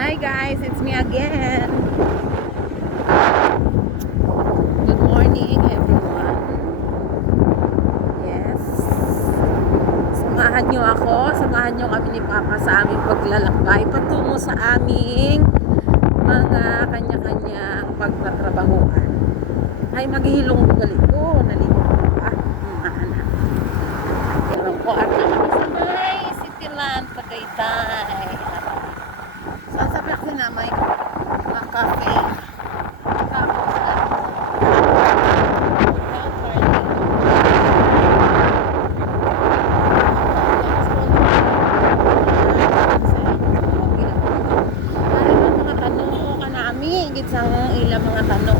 Hi guys, it's me again. Good morning everyone. Yes. Samahan nyo ako, samahan nyo kami ni Papa sa aming paglalakbay patungo sa aming mga kanya-kanyang pagtatrabahuan. Ay, maghihilong galit ko. Naligo ko pa. Ewan ko at sa may Cityland, Tagaytay. Sasabihin ko na may cafe. Tapos sang ilang mga tanong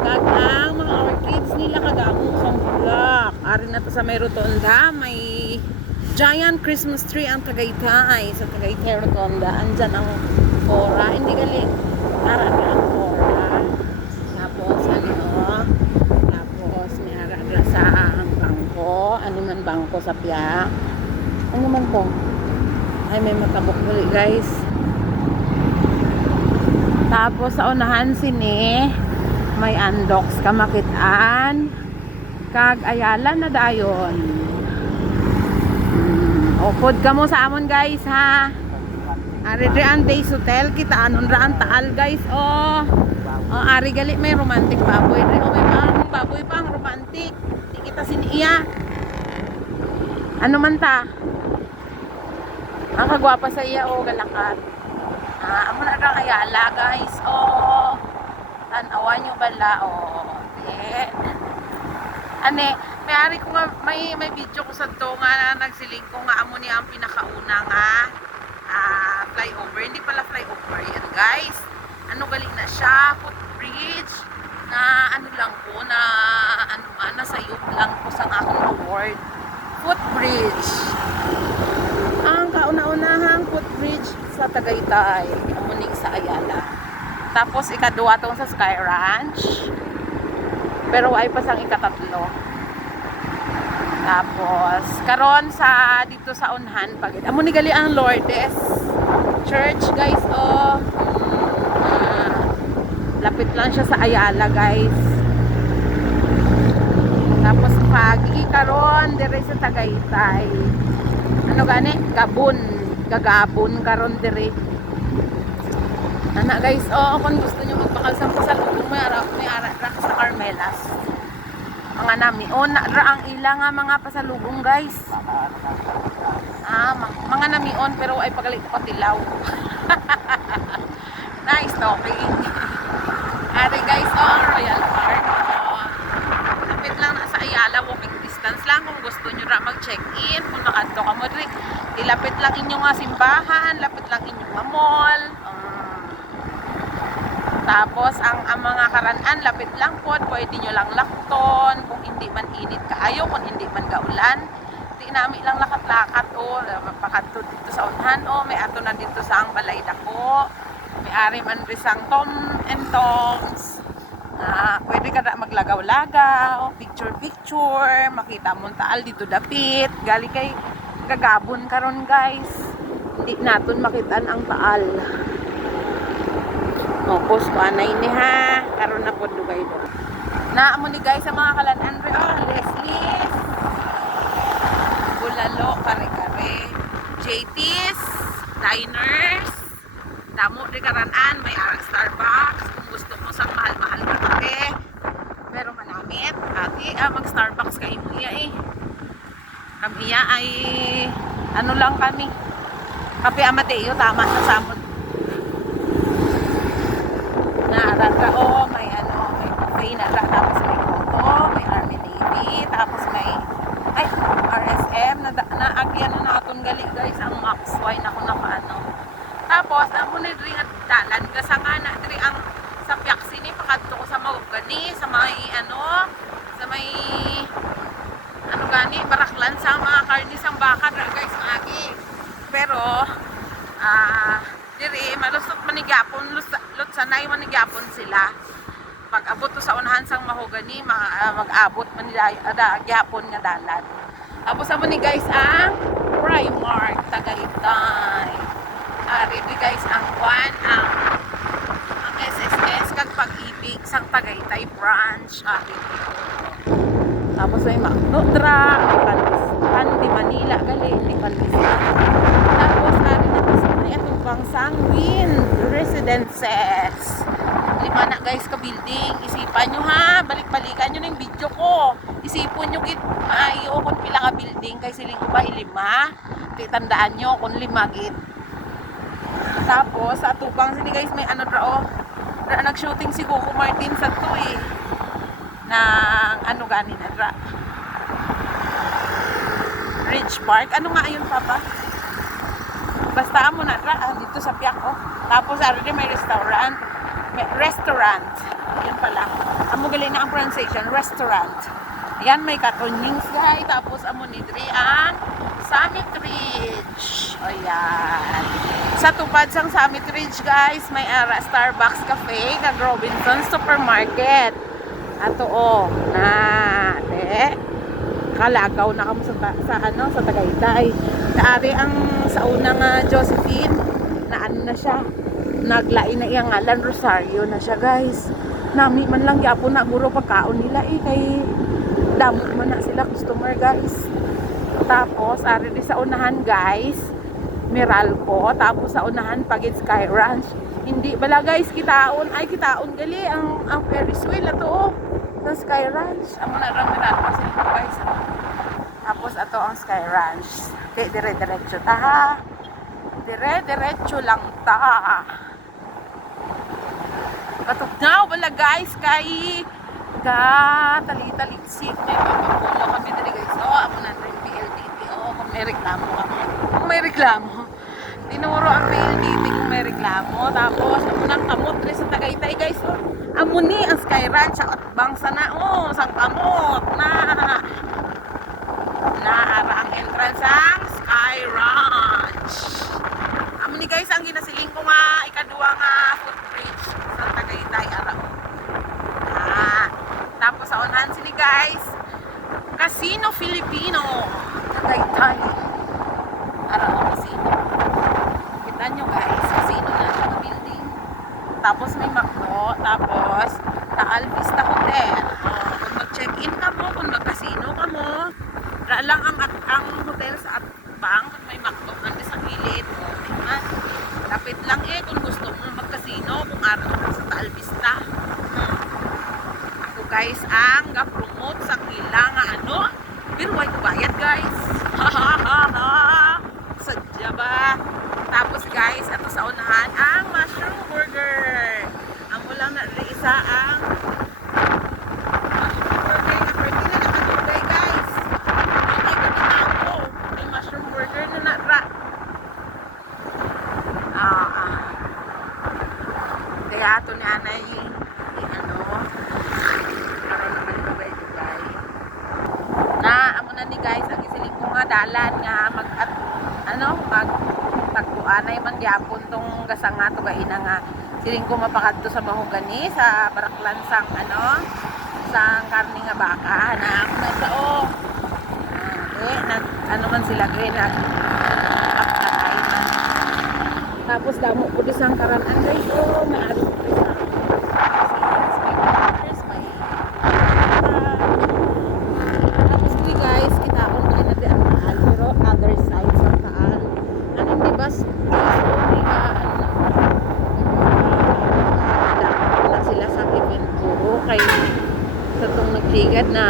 kagang mga orchids nila kagamo sang bulak. Ari na to sa may rotonda, may giant Christmas tree ang Tagaytay. Sa Tagaytay rotonda, andyan ang Cora. Hindi galing ara na ang Cora. Tapos tapos may ara sa bangko. Ano man bangko sa piyak. Ano man po? Ay, may matabok ulit guys. Tapos sa unahan sini may andoks kamakitaan kag Ayala na dayon. Upod ka mo sa amon guys ha. Ari ang Days Hotel kita anon ra ang taal guys. Ari gali may romantic baboy. May baboy pang romantic. Di kita siniya. Ano man ta? Ang kagwapa sa iya galakat. Amo na ra Ayala guys. Tanawan nyo bala yeah. Ane, may ko nga may video ko sa to nga nagsiling ko nga amo niya ang pinakauna nga flyover. Hindi pala flyover yan guys. Ano galing na siya, footbridge na ano lang po na nasayop lang po sa akong award. Footbridge. Ang kauna-unahang footbridge sa Tagaytay, amuning sa Ayala. Tapos ikaduwa tong sa Sky Ranch. Pero ay pa sang ikatatlo. Tapos karon sa dito sa unhan pag amo ni gali ang Lourdes Church guys. Lapit lang siya sa Ayala guys. Tapos pag karon dire sa Tagaytay. Ano gani? Gagabon karon dire. Ana guys, kung gusto niyo magpakalsam po sa lubong, may ara sa Carmelas. Mga nami, ra ang ilang nga mga pasalubong guys. Mga namion pero ay pagalit patilaw. Nice talking. Ari guys, Royal Park. Lapit lang na sa Ayala, walking distance lang kung gusto niyo ra mag-check-in, kung nakadto ka mo dire. Ilapit lang inyong nga simbahan, lapit lang inyong nga mall. Tapos ang mga karanan lapit lang po, pwede nyo lang lakton kung hindi man init kaayo, kung hindi man gaulan. Di nami lang lakat-lakat pakadto dito sa unhan may ato na dito sa ang balay dako. May ari man risang Tom and Toms. Pwede ka na maglagaw-lagaw, picture, makita mo taal dito dapit. Gali kay gagabon karon guys. Hindi naton makitaan ang taal. Post ko anay ni ha. Karon na po dugay do. Naamo ni guys sa mga kalanan re Leslie's. Bulalo, kare-kare. JT's, diners. Damo di karanan, may Starbucks. Kung gusto mo sa mahal-mahal na kape. Pero manamit. Ati, mag-Starbucks kayo mo iya Kami iya ay ano lang kami. Kape Amadeo, tama na samod. Naarara may cafe na tapos may Koto, may Army Navy, tapos may RSM naagyan na naton gali guys ang Max Y na kung nakaano. Tapos amo ni diri at dalan ka nga na diri ang sa Piaksi ni pakadto ko sa Magugani sa may gani baraklan sa mga karni sang baka guys maagi. Pero diri malusot manigapon lutsanay manigapon sila. Pag abot to sa unahan sang Mahogany mag-abot man nila gyapon nga dalan. Tapos amo ni guys ang Primark guys ang ang SSS kag Pag-ibig sang Tagaytay branch ating dito. Tapos may Magnotra, may Pandi Manila gali, may Pandisla. Tapos ari na kasi may atong bangsang Wind Residences. 5 na guys ka building. Isipan nyo ha, balik-balikan nyo na yung video ko. Isipon nyo git maayo kung pila ka building kay siling ko ba 5. Tandaan nyo kung 5 git. Tapos sa tubang sini guys may ano rao. Nag-shooting si Coco Martin sa to eh. Ng ano ganin na Ridge Park. Ano nga ayun papa? Basta mo na dito sa Piak oh. Tapos ari may restaurant. May restaurant. Yan pala. Amo gali na ang pronunciation, restaurant. Yan may katonings guys. Tapos amo ni Dre ang Summit Ridge. O yan. Sa tupad sang Summit Ridge guys, may Starbucks Cafe, kag Robinsons Supermarket. Ato o, na, kalagaw na kamo sa Tagaytay. Naari ang sa unang Josephine, na ano na siya, naglain na iyang ngalan, Rosario na siya guys. Nami man lang yapo na guro pagkaon nila kay damot man na sila customer guys. Tapos, ari di sa unahan guys, Meralco, tapos sa unahan Pagid Sky Ranch. Hindi bala guys, kitaon gali ang Ferris wheel ato sa Sky Ranch. Amo na ram Meralco sila guys. Tapos ato ang Sky Ranch. Dire-diretso ta ha. Dire-diretso lang ta. Katugnaw bala guys kay tali-taligsik may papapulo kami diri guys. Amo na rin PLDT. Kung may reklamo kami. Kung may reklamo. Tinuro ang PLDT kung may reklamo. Tapos, unang kamot rin sa Tagaytay guys. Amo ni ang Sky Ranch at bangsa na. Sang kamot na. Naara ang entrance ang Sky Ranch. Amo ni guys ang ginasiling ko nga ikaduwa nga footbridge sa Tagaytay araw. Tapos sa unahan sini guys, Casino Filipino Tagaytay. Araw ang casino. Kita nyo guys, casino na sa building. Tapos may McDo, tapos na Alvista Hotel. Kung mag-check-in ka mo, kung mag-casino ka mo, lang ang hotel sa Atbang, kung may McDo, nandun sa gilid. Lapit lang kung gusto mo mag-casino, kung araw ka sa Alvista. Ako guys, ang ga-promote sa ilang pero why bayad guys? Sadya ba? Tapos guys, ato sa unahan ang mushroom burger. Amo lang na isa ang mushroom burger nga pwede na nakadugay guys. Okay, ganito ako. May mushroom burger na nara. Kaya ato ni anay amo na ni guys ang isiling ko nga dalan nga pagkuanay man gyapon tong gasanga to gaina nga siling ko mapakadto sa mahogani sa baraklan sang sang karne nga baka na ako na sa man sila nag pakatay man. Tapos damo ko di sang karanan guys maari ko sa nagtigad na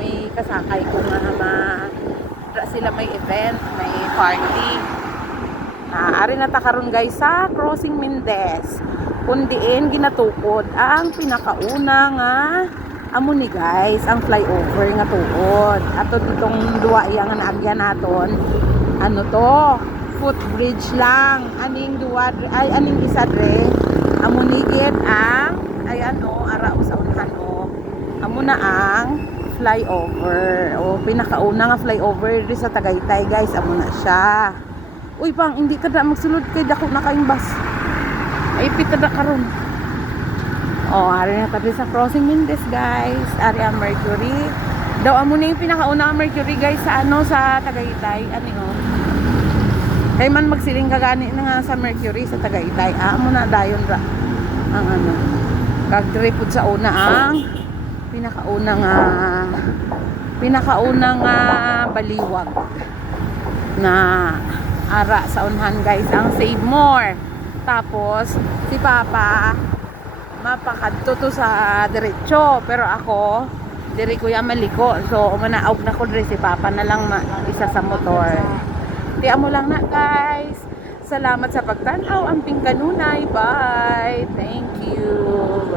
may kasakay ko nga sila may event, may party. Ari na ta karon guys sa Crossing Mendez. Kundiin ginatukod ang pinakauna nga amo ni guys ang flyover nga tuod. Ato ditong duwa iya nga naagyan naton. Footbridge lang. Aning isa dre. Amo ni gid ang ara sa unahan amo na ang flyover pinakauna nga flyover di sa Tagaytay guys. Amo na siya. Uy pang hindi ka da magsulod kay dako na kayong bus ay pita da karon. Ari na tabi sa Crossing Mendez guys. Ari ang Mercury daw amo na yung pinakauna ang Mercury guys sa sa Tagaytay. Kay man magsiling ka gani na nga sa Mercury sa Tagaytay. Amo na dayon ra ang ano. Kag-tripod sa una ang pinakaunang baliwag na ara sa unhan guys ang Save More. Tapos si Papa mapakadto to sa diretso pero ako diri ko ya maliko so manaog na ko diri si Papa na lang isa sa motor. Di amo lang na guys. Salamat sa pagtanaw. Amping kanunay. Bye. Thank you.